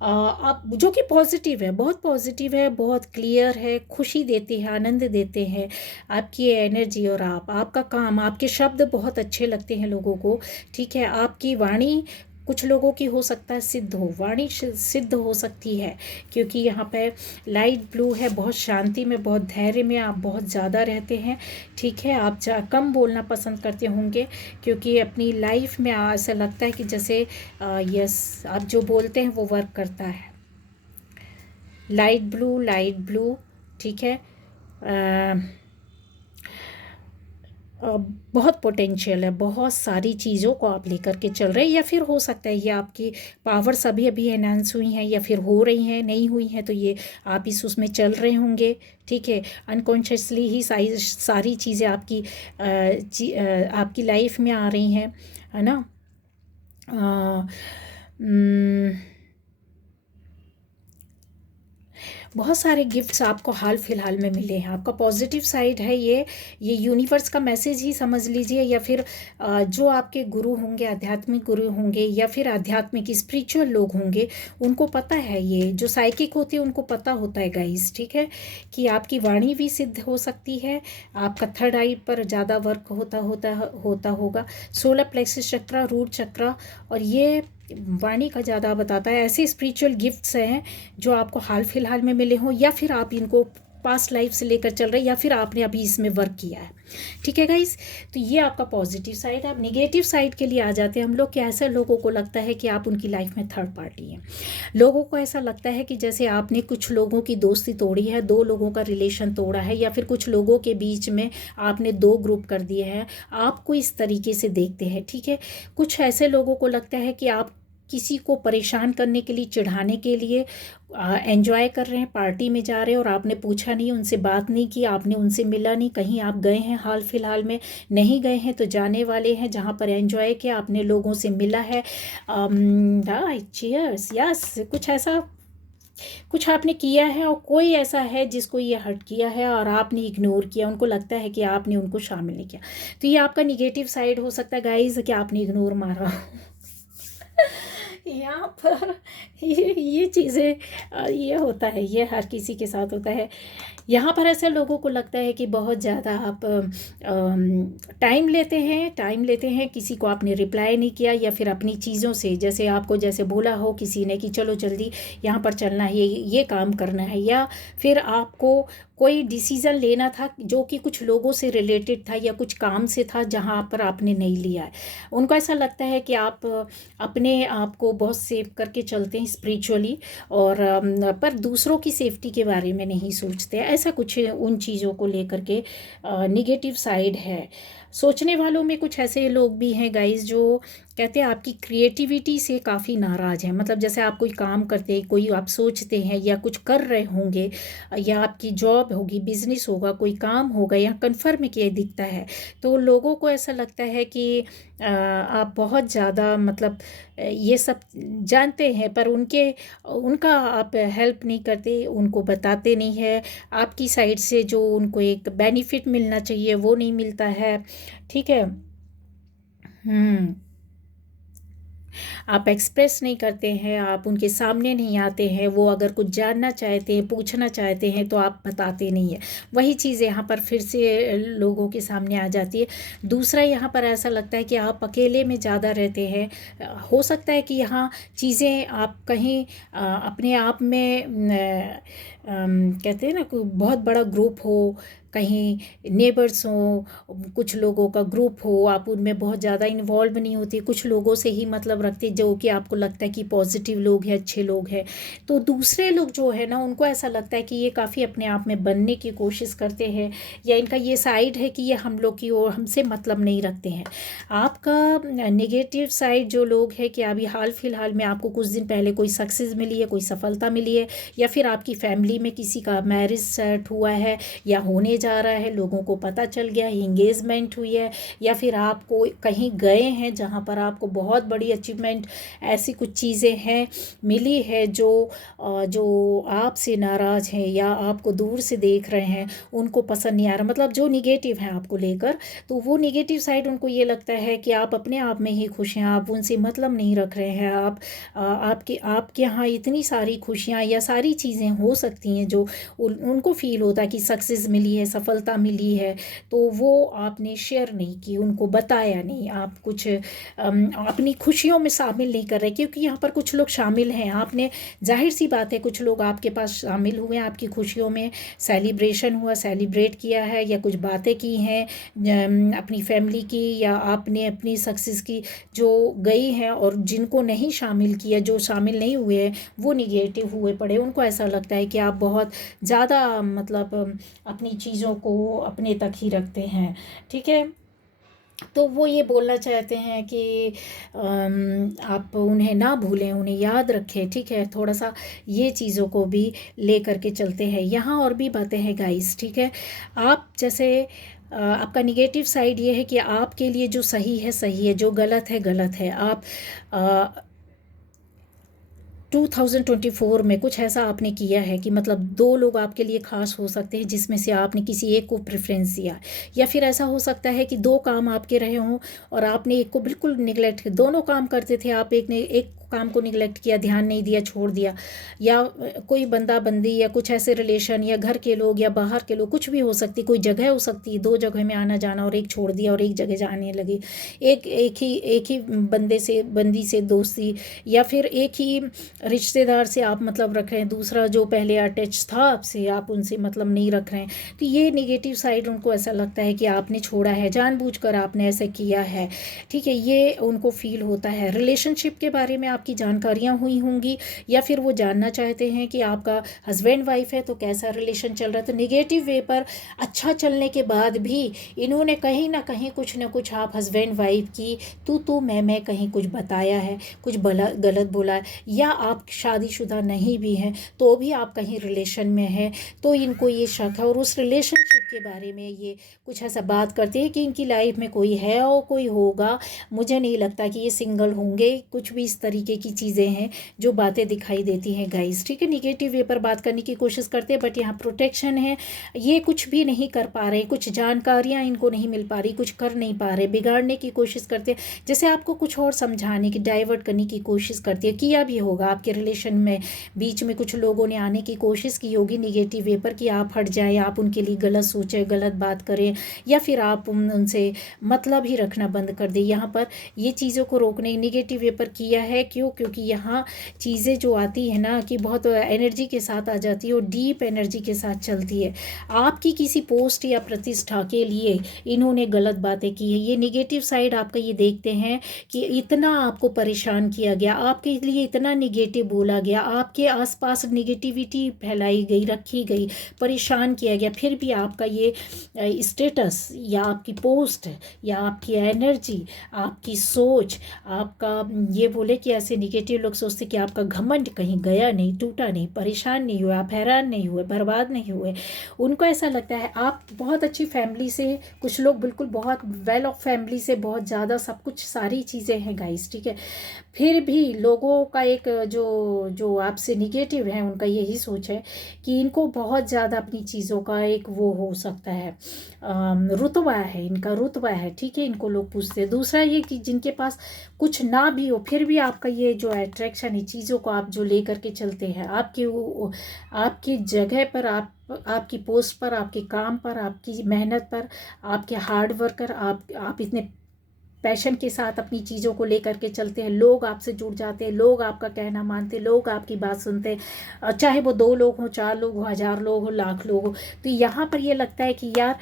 आप जो कि पॉजिटिव है, बहुत पॉजिटिव है, बहुत क्लियर है, खुशी देती है, आनंद देते हैं। आपकी एनर्जी और आपका काम, आपके शब्द बहुत अच्छे लगते हैं लोगों को। ठीक है, आपकी वाणी कुछ लोगों की हो सकता है सिद्ध हो, वाणी सिद्ध हो सकती है, क्योंकि यहाँ पे लाइट ब्लू है, बहुत शांति में, बहुत धैर्य में आप बहुत ज़्यादा रहते हैं। ठीक है, आप कम बोलना पसंद करते होंगे, क्योंकि अपनी लाइफ में ऐसा लगता है कि जैसे यस, आप जो बोलते हैं वो वर्क करता है। लाइट ब्लू, ठीक है, बहुत पोटेंशियल है, बहुत सारी चीज़ों को आप लेकर के चल रहे हैं। या फिर हो सकता है ये आपकी पावर्स अभी अभी एनहांस हुई हैं, या फिर हो रही हैं, नहीं हुई हैं, तो ये आप इस उसमें चल रहे होंगे। ठीक है, अनकॉन्शियसली ही सारी चीज़ें आपकी लाइफ में आ रही हैं, है ना। बहुत सारे गिफ्ट्स आपको हाल फिलहाल में मिले हैं। आपका पॉजिटिव साइड है ये यूनिवर्स का मैसेज ही समझ लीजिए, या फिर जो आपके गुरु होंगे, आध्यात्मिक गुरु होंगे, या फिर आध्यात्मिक स्पिरिचुअल लोग होंगे, उनको पता है, ये जो साइकिक होती है उनको पता होता है गाइस। ठीक है, कि आपकी वाणी भी सिद्ध हो सकती है, आपका थर्ड आई पर ज़्यादा वर्क होता होगा, सोलर प्लेक्सस चक्रा, रूट चक्रा, और ये वाणी का ज़्यादा बताता है। ऐसे स्पिरिचुअल गिफ्ट्स हैं जो आपको हाल फिलहाल में मिले हों, या फिर आप इनको पास्ट लाइफ से लेकर चल रहे हैं, या फिर आपने अभी इसमें वर्क किया है। ठीक है गाइस, तो ये आपका पॉजिटिव साइड है। अब नेगेटिव साइड के लिए आ जाते हैं हम लोग कि ऐसे लोगों को लगता है कि आप उनकी लाइफ में थर्ड पार्टी हैं। लोगों को ऐसा लगता है कि जैसे आपने कुछ लोगों की दोस्ती तोड़ी है, 2 लोगों का रिलेशन तोड़ा है, या फिर कुछ लोगों के बीच में आपने 2 ग्रुप कर दिए हैं, आपको इस तरीके से देखते हैं। ठीक है, कुछ ऐसे लोगों को लगता है कि आप किसी को परेशान करने के लिए, चिढ़ाने के लिए एंजॉय कर रहे हैं, पार्टी में जा रहे हैं, और आपने पूछा नहीं, उनसे बात नहीं की, आपने उनसे मिला नहीं, कहीं आप गए हैं हाल फिलहाल में, नहीं गए हैं तो जाने वाले हैं, जहाँ पर एंजॉय किया, आपने लोगों से मिला है। चीयर्स, यस, कुछ ऐसा कुछ आपने किया है और कोई ऐसा है जिसको ये हर्ट किया है और आपने इग्नोर किया, उनको लगता है कि आपने उनको शामिल नहीं किया। तो ये आपका निगेटिव साइड हो सकता है गाइस कि आपने इग्नोर मारा। यहाँ पर ये चीज़ें ये होता है, ये हर किसी के साथ होता है। यहाँ पर ऐसे लोगों को लगता है कि बहुत ज़्यादा आप टाइम लेते हैं, किसी को आपने रिप्लाई नहीं किया, या फिर अपनी चीज़ों से, जैसे आपको जैसे बोला हो किसी ने कि चलो जल्दी यहाँ पर चलना है, ये काम करना है, या फिर आपको कोई डिसीज़न लेना था जो कि कुछ लोगों से रिलेटेड था या कुछ काम से था जहाँ पर आपने नहीं लिया है। उनको ऐसा लगता है कि आप अपने आप को बहुत सेव करके चलते हैं स्पिरिचुअली, और पर दूसरों की सेफ्टी के बारे में नहीं सोचते। ऐसा कुछ उन चीज़ों को लेकर के निगेटिव साइड है। सोचने वालों में कुछ ऐसे लोग भी हैं गाइस जो कहते हैं आपकी क्रिएटिविटी से काफ़ी नाराज़ हैं। मतलब जैसे आप कोई काम करते हैं, कोई आप सोचते हैं या कुछ कर रहे होंगे, या आपकी जॉब होगी, बिजनेस होगा, कोई काम होगा, या कन्फर्म किया दिखता है, तो लोगों को ऐसा लगता है कि आप बहुत ज़्यादा मतलब ये सब जानते हैं, पर उनका आप हेल्प नहीं करते, उनको बताते नहीं है। आपकी साइड से जो उनको एक बेनिफिट मिलना चाहिए वो नहीं मिलता है। ठीक है। हम्म। आप एक्सप्रेस नहीं करते हैं, आप उनके सामने नहीं आते हैं, वो अगर कुछ जानना चाहते हैं, पूछना चाहते हैं, तो आप बताते नहीं हैं। वही चीज़ यहाँ पर फिर से लोगों के सामने आ जाती है। दूसरा, यहाँ पर ऐसा लगता है कि आप अकेले में ज़्यादा रहते हैं। हो सकता है कि यहाँ चीज़ें आप कहीं अपने आप में कहते हैं ना, कोई बहुत बड़ा ग्रुप हो, कहीं नेबर्स हों, कुछ लोगों का ग्रुप हो, आप उनमें बहुत ज़्यादा इन्वॉल्व नहीं होती, कुछ लोगों से ही मतलब रखते जो कि आपको लगता है कि पॉजिटिव लोग हैं, अच्छे लोग हैं। तो दूसरे लोग जो है ना, उनको ऐसा लगता है कि ये काफ़ी अपने आप में बनने की कोशिश करते हैं, या इनका ये साइड है कि ये हम लोग की ओर हमसे मतलब नहीं रखते हैं। आपका नेगेटिव साइड जो लोग हैं कि अभी हाल फिलहाल में आपको कुछ दिन पहले कोई सक्सेस मिली है, कोई सफलता मिली है, या फिर आपकी फैमिली में किसी का मैरिज सेट हुआ है या होने जा रहा है, लोगों को पता चल गया, इंगेजमेंट हुई है, या फिर आपको कहीं गए हैं जहाँ पर आपको बहुत बड़ी अचीवमेंट, ऐसी कुछ चीज़ें हैं मिली है जो आपसे नाराज़ हैं या आपको दूर से देख रहे हैं, उनको पसंद नहीं आ रहा, मतलब जो निगेटिव है आपको लेकर, तो वो निगेटिव साइड उनको ये लगता है कि आप अपने आप में ही खुश हैं, आप उनसे मतलब नहीं रख रहे हैं, आपके यहाँ इतनी सारी खुशियाँ या सारी चीज़ें हो सकती हैं जो उनको फील होता है कि सक्सेस मिली है, सफलता मिली है, तो वो आपने शेयर नहीं की, उनको बताया नहीं, आप कुछ अपनी खुशियों में शामिल नहीं कर रहे, क्योंकि यहाँ पर कुछ लोग शामिल हैं, आपने जाहिर सी बात है कुछ लोग आपके पास शामिल हुए हैं, आपकी खुशियों में सेलिब्रेशन हुआ, सेलिब्रेट किया है, या कुछ बातें की हैं अपनी फैमिली की, या आपने अपनी सक्सेस की जो गई हैं, और जिनको नहीं शामिल किया, जो शामिल नहीं हुए हैं, वो निगेटिव हुए पड़े। उनको ऐसा लगता है कि आप बहुत ज़्यादा मतलब अपनी चीज़ों को अपने तक ही रखते हैं। ठीक है। तो वो ये बोलना चाहते हैं कि आप उन्हें ना भूलें, उन्हें याद रखें। ठीक है, थोड़ा सा ये चीज़ों को भी ले करके चलते हैं। यहाँ और भी बातें हैं गाइस। ठीक है, आप जैसे आपका निगेटिव साइड ये है कि आपके लिए जो सही है सही है, जो गलत है गलत है। आप 2024 में कुछ ऐसा आपने किया है कि मतलब दो लोग आपके लिए खास हो सकते हैं, जिसमें से आपने किसी एक को प्रेफरेंस दिया, या फिर ऐसा हो सकता है कि दो काम आपके रहे हों और आपने एक को बिल्कुल निगलेक्ट किया। दोनों काम करते थे आप, एक ने एक काम को निगलेक्ट किया, ध्यान नहीं दिया, छोड़ दिया, या कोई बंदा बंदी या कुछ ऐसे रिलेशन या घर के लोग या बाहर के लोग, कुछ भी हो सकती, कोई जगह हो सकती है, दो जगह में आना जाना, और एक छोड़ दिया और एक जगह जाने लगे। एक ही बंदे से बंदी से दोस्ती, या फिर एक ही रिश्तेदार से आप मतलब रख रहे हैं, दूसरा जो पहले अटैच था आपसे, आप उनसे मतलब नहीं रख रहे हैं। तो ये नेगेटिव साइड उनको ऐसा लगता है कि आपने छोड़ा है, जानबूझकर आपने ऐसा किया है। ठीक है, ये उनको फील होता है। रिलेशनशिप के बारे में आपकी जानकारियाँ हुई होंगी, या फिर वो जानना चाहते हैं कि आपका हस्बैंड वाइफ है तो कैसा रिलेशन चल रहा है। तो नेगेटिव वे पर अच्छा चलने के बाद भी इन्होंने कहीं ना कुछ आप हस्बैंड वाइफ की तू मैं कहीं कुछ बताया है, कुछ गलत बोला है, या आप शादीशुदा नहीं भी हैं तो भी आप कहीं रिलेशन में हैं, तो इनको ये शक है, और उस रिलेशनशिप के बारे में ये कुछ ऐसा बात करते हैं कि इनकी लाइफ में कोई है और कोई होगा। मुझे नहीं लगता कि ये सिंगल होंगे, कुछ भी इस तरीके तरीके की चीज़ें हैं जो बातें दिखाई देती हैं गाइस, ठीक है। निगेटिव वे पर बात करने की कोशिश करते हैं, बट यहाँ प्रोटेक्शन है, ये कुछ भी नहीं कर पा रहे, कुछ जानकारियाँ इनको नहीं मिल पा रही, कुछ कर नहीं पा रहे, बिगाड़ने की कोशिश करते हैं, जैसे आपको कुछ और समझाने की, डाइवर्ट करने की कोशिश करती है। किया भी होगा आपके रिलेशन में, बीच में कुछ लोगों ने आने की कोशिश की होगी निगेटिव वे पर कि आप हट जाएं, आप उनके लिए गलत सोचें, गलत बात करें, या फिर आप उनसे मतलब ही रखना बंद कर दें। यहाँ पर ये चीज़ों को रोकने निगेटिव वे पर किया है। क्यों? क्योंकि यहाँ चीज़ें जो आती है ना कि बहुत एनर्जी के साथ आ जाती है और डीप एनर्जी के साथ चलती है। आपकी किसी पोस्ट या प्रतिष्ठा के लिए इन्होंने गलत बातें की है। ये निगेटिव साइड आपका ये देखते हैं कि इतना आपको परेशान किया गया, आपके लिए इतना निगेटिव बोला गया, आपके आसपास निगेटिविटी फैलाई गई, रखी गई, परेशान किया गया, फिर भी आपका ये स्टेटस या आपकी पोस्ट या आपकी एनर्जी, आपकी सोच, आपका ये बोले कि ऐसे निगेटिव लोग सोचते कि आपका घमंड कहीं गया नहीं, टूटा नहीं, परेशान नहीं हुआ, आप हैरान नहीं हुए, बर्बाद नहीं हुए। उनको ऐसा लगता है आप बहुत अच्छी फैमिली से, कुछ लोग बिल्कुल बहुत वेल ऑफ फैमिली से, बहुत ज़्यादा सब कुछ सारी चीज़ें हैं गाइस, ठीक है। फिर भी लोगों का एक जो जो आपसे निगेटिव है उनका यही सोच है कि इनको बहुत ज़्यादा अपनी चीज़ों का एक वो हो सकता है, रुतबा है, इनका रुतबा है, ठीक है, इनको लोग पूछते हैं। दूसरा ये कि जिनके पास कुछ ना भी हो फिर भी आपका ये जो अट्रैक्शन है, चीज़ों को आप जो ले करके चलते हैं, आपकी जगह पर, आपकी पोस्ट पर, आपके काम पर, आपकी मेहनत पर, आपके हार्ड वर्कर, आप इतने पैशन के साथ अपनी चीज़ों को लेकर के चलते हैं, लोग आपसे जुड़ जाते हैं, लोग आपका कहना मानते हैं, लोग आपकी बात सुनते हैं, चाहे वो 2 लोग हों, 4 लोग हों, 1000 लोग हों, लाख लोग हों। तो यहाँ पर ये लगता है कि यार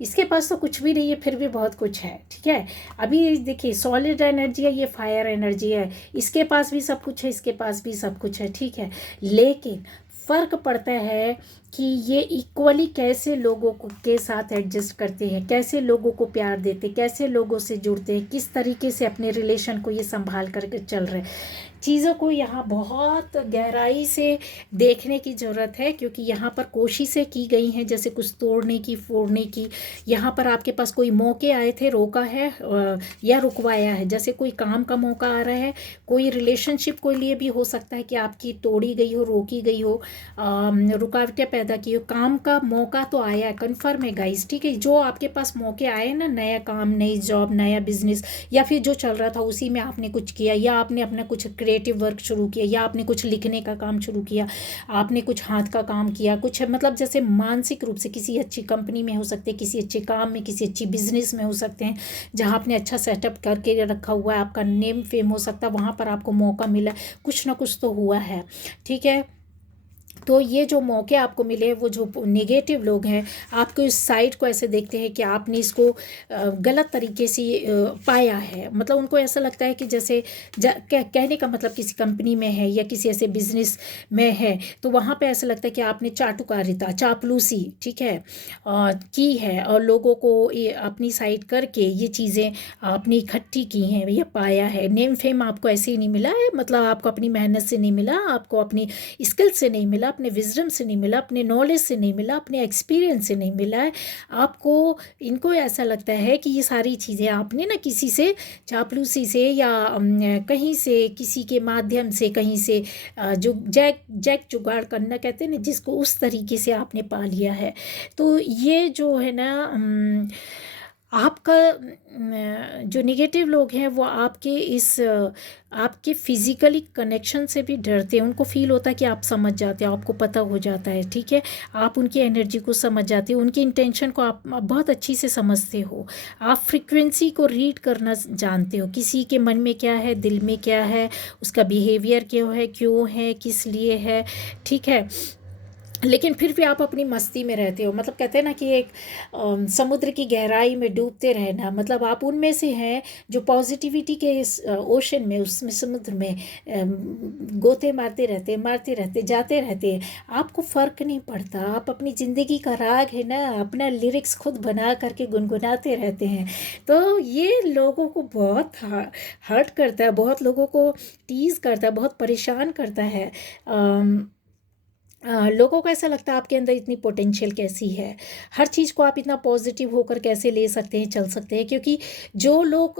इसके पास तो कुछ भी नहीं है, फिर भी बहुत कुछ है, ठीक है। अभी देखिए सॉलिड एनर्जी है, ये फायर एनर्जी है, इसके पास भी सब कुछ है, इसके पास भी सब कुछ है, ठीक है। लेकिन फ़र्क पड़ता है कि ये इक्वली कैसे लोगों को के साथ एडजस्ट करते हैं, कैसे लोगों को प्यार देते, कैसे लोगों से जुड़ते हैं, किस तरीके से अपने रिलेशन को ये संभाल करके चल रहे हैं। चीज़ों को यहाँ बहुत गहराई से देखने की ज़रूरत है, क्योंकि यहाँ पर कोशिशें की गई हैं जैसे कुछ तोड़ने की, फोड़ने की। यहाँ पर आपके पास कोई मौके आए थे, रोका है या रुकवाया है। जैसे कोई काम का मौका आ रहा है, कोई रिलेशनशिप को लिए भी हो सकता है कि आपकी तोड़ी गई हो, रोकी गई हो, रुकावटें पैदा की हो। काम का मौका तो आया है, कन्फर्म है गाइस, ठीक है। जो आपके पास मौके आए ना, नया काम, नई जॉब, नया बिजनेस, या फिर जो चल रहा था उसी में आपने कुछ किया, या आपने अपना कुछ क्रिएटिव वर्क शुरू किया, या आपने कुछ लिखने का काम शुरू किया, आपने कुछ हाथ का काम किया, कुछ मतलब जैसे मानसिक रूप से किसी अच्छी कंपनी में हो सकते हैं, किसी अच्छे काम में, किसी अच्छी बिजनेस में हो सकते हैं, जहाँ आपने अच्छा सेटअप करके रखा हुआ है, आपका नेम फेम हो सकता है, वहाँ पर आपको मौका मिला, कुछ ना कुछ तो हुआ है, ठीक है। तो ये जो मौके आपको मिले, वो जो नेगेटिव लोग हैं आपको इस साइड को ऐसे देखते हैं कि आपने इसको गलत तरीके से पाया है। मतलब उनको ऐसा लगता है कि जैसे कहने का मतलब किसी कंपनी में है या किसी ऐसे बिजनेस में है, तो वहाँ पे ऐसा लगता है कि आपने चाटुकारिता, चापलूसी, ठीक है, की है, और लोगों को ये अपनी साइड करके ये चीज़ें आपने इकट्ठी की हैं या पाया है। नेम फेम आपको ऐसे ही नहीं मिला है, मतलब आपको अपनी मेहनत से नहीं मिला, आपको अपनी स्किल से नहीं मिला, अपने विजडम से नहीं मिला, अपने नॉलेज से नहीं मिला, अपने एक्सपीरियंस से नहीं मिला है आपको। इनको ऐसा लगता है कि ये सारी चीज़ें आपने ना किसी से चापलूसी से या कहीं से, किसी के माध्यम से, कहीं से जो जैक जुगाड़ करना कहते हैं ना, जिसको, उस तरीके से आपने पा लिया है। तो ये जो है ना आपका जो निगेटिव लोग हैं वो आपके इस आपके फिज़िकली कनेक्शन से भी डरते हैं। उनको फील होता है कि आप समझ जाते हो, आपको पता हो जाता है, ठीक है। आप उनकी एनर्जी को समझ जाते हो, उनकी इंटेंशन को आप बहुत अच्छी से समझते हो, आप फ्रीक्वेंसी को रीड करना जानते हो, किसी के मन में क्या है, दिल में क्या है, उसका बिहेवियर क्यों है, किस लिए है, ठीक है। लेकिन फिर भी आप अपनी मस्ती में रहते हो। मतलब कहते हैं ना कि एक समुद्र की गहराई में डूबते रहना, मतलब आप उनमें से हैं जो पॉजिटिविटी के इस ओशन में, उसमें समुद्र में गोते मारते रहते जाते रहते हैं। आपको फ़र्क नहीं पड़ता, आप अपनी ज़िंदगी का राग है ना, अपना लिरिक्स खुद बना करके गुनगुनाते रहते हैं। तो ये लोगों को बहुत हर्ट करता है, बहुत लोगों को टीज़ करता है, बहुत परेशान करता है। लोगों को ऐसा लगता है आपके अंदर इतनी पोटेंशियल कैसी है, हर चीज़ को आप इतना पॉजिटिव होकर कैसे ले सकते हैं, चल सकते हैं, क्योंकि जो लोग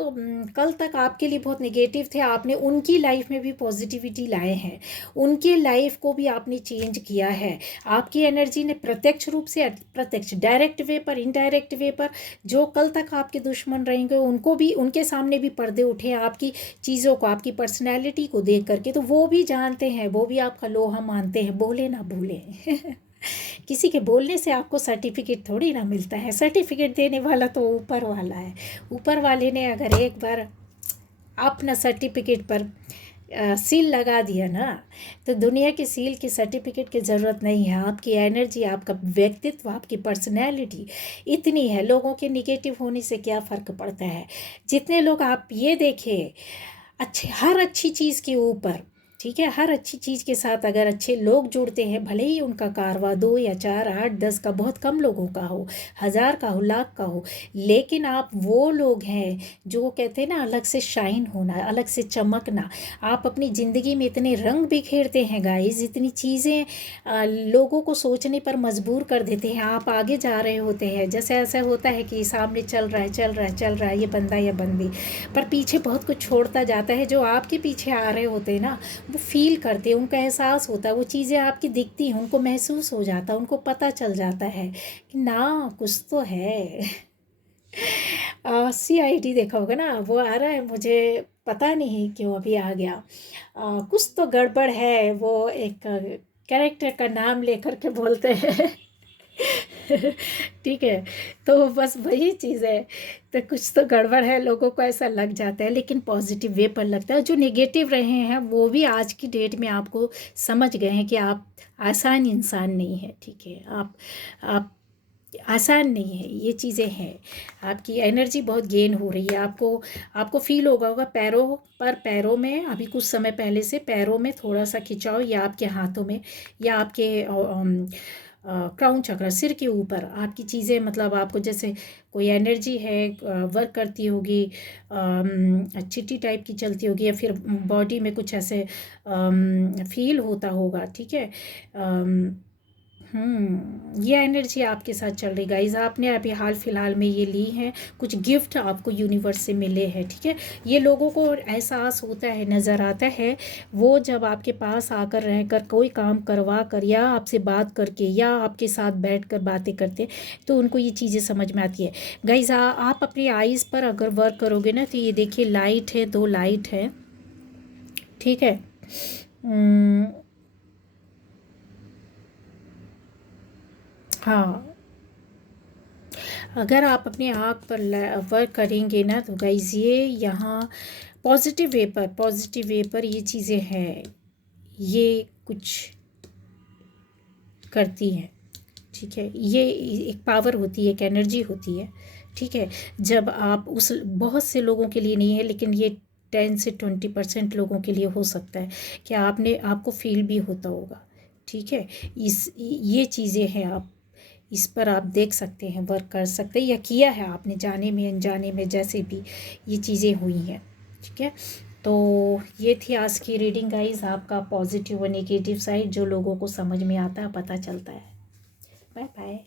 कल तक आपके लिए बहुत नेगेटिव थे, आपने उनकी लाइफ में भी पॉजिटिविटी लाए हैं, उनके लाइफ को भी आपने चेंज किया है। आपकी एनर्जी ने प्रत्यक्ष रूप से, प्रत्यक्ष डायरेक्ट वे पर, इनडायरेक्ट वे पर, जो कल तक आपके दुश्मन रहेंगे उनको भी, उनके सामने भी पर्दे उठे हैं आपकी चीज़ों को, आपकी पर्सनैलिटी को देख करके, तो वो भी जानते हैं, वो भी आपका लोहा मानते हैं, बोले ना भूले। किसी के बोलने से आपको सर्टिफिकेट थोड़ी ना मिलता है, सर्टिफिकेट देने वाला तो ऊपर वाला है। ऊपर वाले ने अगर एक बार अपना सर्टिफिकेट पर सील लगा दिया ना, तो दुनिया की सील की सर्टिफिकेट की ज़रूरत नहीं है। आपकी एनर्जी, आपका व्यक्तित्व, आपकी पर्सनैलिटी इतनी है, लोगों के निगेटिव होने से क्या फ़र्क पड़ता है। जितने लोग, आप ये देखें, अच्छे, हर अच्छी चीज़ के ऊपर, ठीक है, हर अच्छी चीज़ के साथ अगर अच्छे लोग जुड़ते हैं, भले ही उनका कारवा 2 या 4 8 10 का, बहुत कम लोगों का हो, 1000 का हो, लाख का हो, लेकिन आप वो लोग हैं जो कहते हैं ना, अलग से शाइन होना, अलग से चमकना। आप अपनी ज़िंदगी में इतने रंग बिखेरते हैं गाइस, इतनी चीज़ें लोगों को सोचने पर मजबूर कर देते हैं। आप आगे जा रहे होते हैं, जैसे ऐसा होता है कि सामने चल रहा है, चल रहा है, चल रहा है ये बंदा या बंदी, पर पीछे बहुत कुछ छोड़ता जाता है। जो आपके पीछे आ रहे होते हैं ना, वो फील करते हैं, उनका एहसास होता है, वो चीज़ें आपकी दिखती हैं, उनको महसूस हो जाता है, उनको पता चल जाता है कि ना कुछ तो है। CID देखा होगा ना, वो आ रहा है, मुझे पता नहीं क्यों अभी आ गया। कुछ तो गड़बड़ है, वो एक कैरेक्टर का नाम लेकर के बोलते हैं। ठीक है, तो बस वही चीज़ है। तो कुछ तो गड़बड़ है, लोगों को ऐसा लग जाता है, लेकिन पॉजिटिव वे पर लगता है। जो नेगेटिव रहे हैं वो भी आज की डेट में आपको समझ गए हैं कि आप आसान इंसान नहीं है। ठीक है, आप आसान नहीं है, ये चीज़ें हैं। आपकी एनर्जी बहुत गेन हो रही है, आपको आपको फील होगा पैरों पर, पैरों में अभी कुछ समय पहले से पैरों में थोड़ा सा खिंचाव, या आपके हाथों में, या आपके क्राउन चक्र, सिर के ऊपर आपकी चीज़ें, मतलब आपको जैसे कोई एनर्जी है वर्क करती होगी, चिट्टी टाइप की चलती होगी, या फिर बॉडी में कुछ ऐसे फील होता होगा। ठीक है, ये एनर्जी आपके साथ चल रही गाइज। आपने अभी हाल फिलहाल में ये ली है, कुछ गिफ्ट आपको यूनिवर्स से मिले हैं। ठीक है, ये लोगों को एहसास होता है, नज़र आता है, वो जब आपके पास आकर रहकर कोई काम करवा कर, या आपसे बात करके, या आपके साथ बैठ कर बातें करते, तो उनको ये चीज़ें समझ में आती है। गाइज आप अपनी आइज़ पर अगर वर्क करोगे ना, तो ये देखिए लाइट है, 2 लाइट है। ठीक है, हाँ, अगर आप अपनी आँख पर वर्क करेंगे ना, तो गाइज ये यहाँ पॉजिटिव वे पर ये चीज़ें हैं, ये कुछ करती हैं। ठीक है, ये एक पावर होती है, एक एनर्जी होती है। ठीक है, जब आप उस, बहुत से लोगों के लिए नहीं है, लेकिन ये 10 से 20% लोगों के लिए हो सकता है कि आपको फील भी होता होगा। ठीक है, ये चीज़ें हैं, आप इस पर आप देख सकते हैं, वर्क कर सकते हैं, या किया है आपने, जाने में अनजाने में, जैसे भी ये चीज़ें हुई हैं। ठीक है, तो ये थी आज की रीडिंग गाइज, आपका पॉजिटिव और नेगेटिव साइड, जो लोगों को समझ में आता है, पता चलता है। Bye bye.